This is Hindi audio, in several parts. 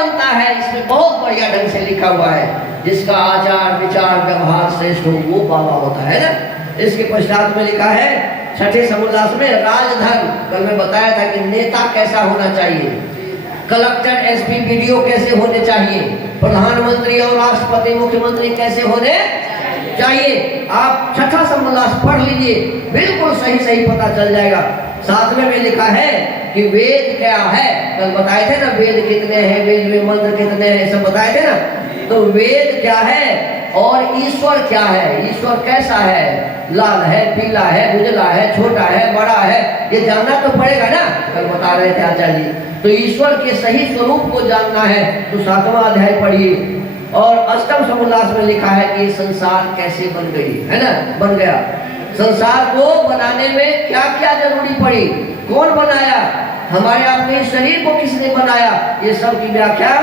बनता है इसमें बहुत बढ़िया ढंग से लिखा हुआ है, जिसका आचार विचार व्यवहार श्रेष्ठ हो वो बाबा होता है ना। इसके पश्चात में लिखा है छठे समुल्लास में राजधर्म। कल मैं बताया था कि नेता कैसा होना चाहिए, कलेक्टर एसपी बीडीओ कैसे होने चाहिए, प्रधानमंत्री और राष्ट्रपति मुख्यमंत्री कैसे होने चाहिए। आप छठा समुल्लास पढ़ लीजिए, बिल्कुल सही सही पता चल जाएगा। सातवें में लिखा है कि वेद क्या है, कल बताए थे ना वेद कितने हैं, वेद में मंत्र कितने हैं, सब बताए थे ना। तो वेद क्या है और ईश्वर क्या है, ईश्वर कैसा है, लाल है, पीला है, उजला है, छोटा है, बड़ा है, ये जानना तो पड़ेगा ना। कल बता रहे थे आचार्य जी। तो ईश्वर के सही स्वरूप को जानना है तो 7वां अध्याय पढ़िए। और अष्टम समुल्लास में लिखा है कि संसार कैसे बन गई, है ना, बन गया। संसार को बनाने में क्या क्या जरूरी पड़ी, कौन बनाया, हमारे अपने शरीर को किसने बनाया, ये सब की व्याख्या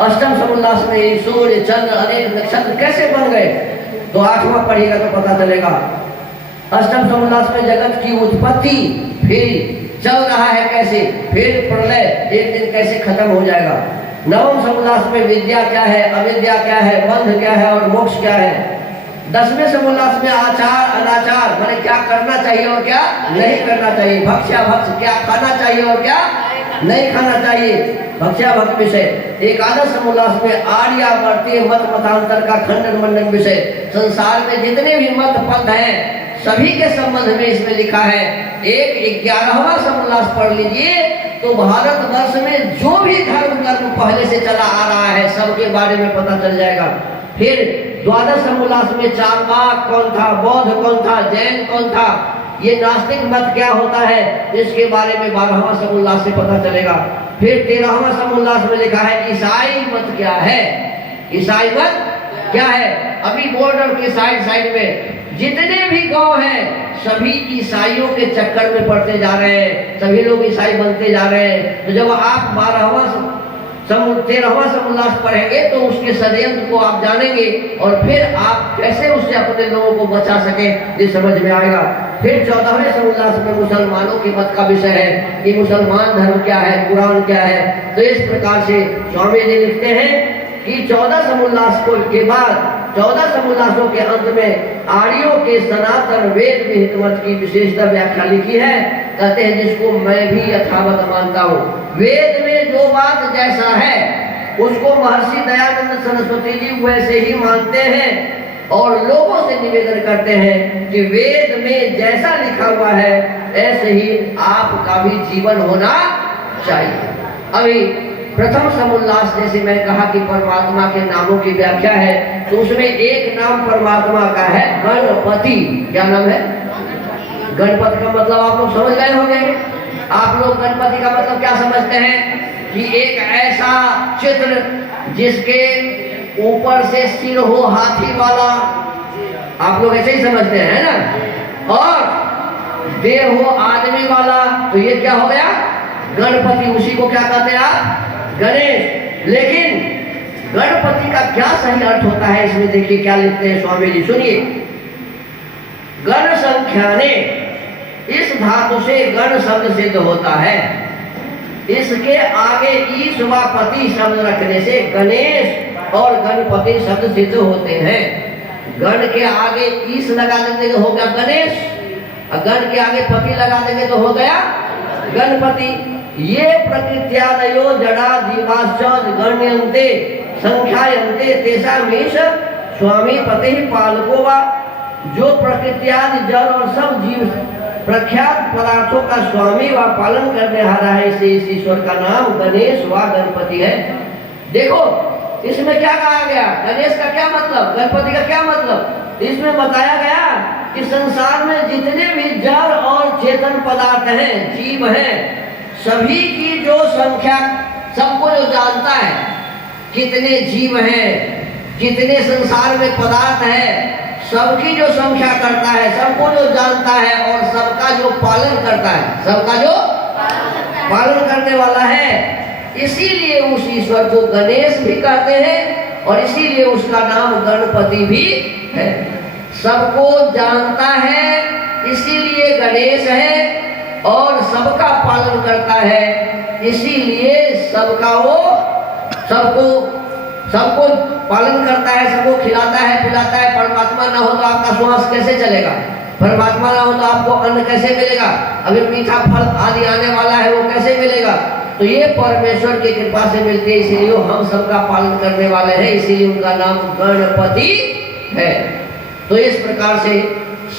अष्टम समुल्लास में सूर्य चंद्र अनेक नक्षत्र कैसे बन गए। तो 8वां पढ़िएगा तो पता चलेगा। अष्टम समुल्लास में जगत की उत्पत्ति, फिर चल रहा है कैसे, फिर प्रलय एक दिन कैसे खत्म हो जाएगा। नवम समुल्लास में विद्या क्या है, अविद्या क्या है, बंध क्या है और मोक्ष क्या है। 10वें समुल्लास में आचार अनाचार, माने क्या करना चाहिए और क्या नहीं करना चाहिए, भक्ष्याभक्ष क्या खाना चाहिए और क्या नहीं खाना चाहिए, भक्ष्याभक्ष विषय। एकादश समुल्लास में आर्यावर्तीय मत मतांतर का खंडन मंडन विषय। संसार में जितने भी मत पथ हैं सभी के संबंध में इसमें लिखा है। एक 11वां समुल्लास पढ़ लीजिए तो भारतवर्ष में जो भी धर्म पहले से चला आ रहा है सबके बारे में पता चल जाएगा। फिर द्वादश समुल्लास में चार्वाक कौन था, बौद्ध कौन था, जैन कौन था, ये नास्तिक मत क्या होता है, इसके बारे में 12वां समुल्लास से पता चलेगा। फिर 13वां समुल्लास में लिखा है ईसाई मत क्या है, ईसाई मत क्या है। अभी बॉर्डर के साइड में जितने भी गांव हैं सभी ईसाइयों के चक्कर में पड़ते जा रहे हैं, सभी लोग ईसाई बनते जा रहे हैं। तो जब आप 13वां समुल्लास पढ़ेंगे तो उसके षड्यंत्र को आप जानेंगे और फिर आप कैसे उससे अपने लोगों को बचा सके ये समझ में आएगा। फिर 14वें समुल्लास में मुसलमानों के मत का विषय है कि मुसलमान धर्म क्या है, कुरान क्या है। तो इस प्रकार से स्वामी जी लिखते हैं कि 14 समुल्लास के बाद 14 समुल्लासों के अंत में आर्यों के सनातन वेद विहित मत की विशेषता व्याख्या लिखी है। कहते हैं जिसको मैं भी यथावत मानता हूँ। वेद में जो बात जैसा है उसको महर्षि दयानंद सरस्वती जी वैसे ही मानते हैं और लोगों से निवेदन करते हैं कि वेद में जैसा लिखा हुआ है ऐसे ही आपका भी जीवन होना चाहिए। अभी प्रथम समुल्लास जैसे मैं कहा कि परमात्मा के नामों की व्याख्या है तो उसमें एक नाम परमात्मा का है गणपति। क्या नाम है? गणपति का मतलब आप लोग समझ गए होंगे। आप लोग गणपति का मतलब क्या समझते हैं कि एक ऐसा चित्र जिसके ऊपर से सिर हो हाथी वाला, आप लोग ऐसे ही समझते हैं, है ना, और देह हो आदमी वाला, तो ये क्या हो गया गणपति। उसी को क्या कहते हैं आप? गणेश। लेकिन गणपति का क्या सही अर्थ होता है इसमें देखिए क्या लिखते हैं स्वामी जी, सुनिए। गण संख्याने, इस धातु से गण शब्द सिद्ध होता है। इसके आगे ईश व पति शब्द रखने से गणेश और गणपति शब्द सिद्ध होते हैं। गण के आगे ईश लगा देंगे तो हो गया गणेश, और गण के आगे पति लगा देंगे तो हो गया गणपति। ये प्रकृत्यादयो जड़ा जीवाश्च गण्यन्ते संख्यायन्ते तेषामीश स्वामी पति पालको वा। जो प्रकृत्यादि जड़ और सब जीव प्रख्यात पदार्थों का स्वामी व पालन करने हारा है, इसे इस ईश्वर का नाम गणेश व गणपति है। देखो इसमें क्या कहा गया, गणेश का क्या मतलब, गणपति का क्या मतलब। इसमें बताया गया कि संसार में जितने भी जड़ और चेतन पदार्थ हैं, जीव हैं, सभी की जो संख्या, सबको जो जानता है कितने जीव हैं, कितने संसार में पदार्थ है, सबकी जो संख्या करता है, सबको जो जानता है और सबका जो पालन करता है, सबका जो पालन करने वाला है, इसीलिए उस ईश्वर को गणेश भी कहते हैं और इसीलिए उसका नाम गणपति भी है। सबको जानता है इसीलिए गणेश है और सबका पालन करता है इसीलिए सबका वो सबको सबको पालन करता है, सबको खिलाता है पिलाता है। परमात्मा ना हो तो आपका श्वास कैसे चलेगा? परमात्मा ना हो तो आपको अन्न कैसे मिलेगा? अभी मीठा फल आदि आने वाला है, वो कैसे मिलेगा? तो ये परमेश्वर की कृपा से मिलती है, इसीलिए हम सबका पालन करने वाले हैं, इसीलिए उनका नाम गणपति है। तो इस प्रकार से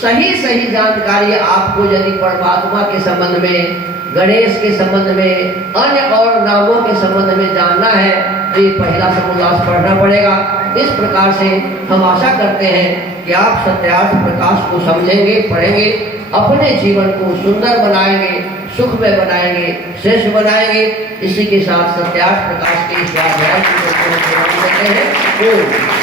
सही सही जानकारी आपको यदि परमात्मा के संबंध में, गणेश के संबंध में, अन्य और नामों के संबंध में जानना है तो ये पहला समुल्लास पढ़ना पड़ेगा। इस प्रकार से हम आशा करते हैं कि आप सत्यार्थ प्रकाश को समझेंगे, पढ़ेंगे, अपने जीवन को सुंदर बनाएंगे, सुख में बनाएंगे, श्रेष्ठ बनाएंगे। इसी के साथ सत्यार्थ प्रकाश के इस अध्याय की हैं।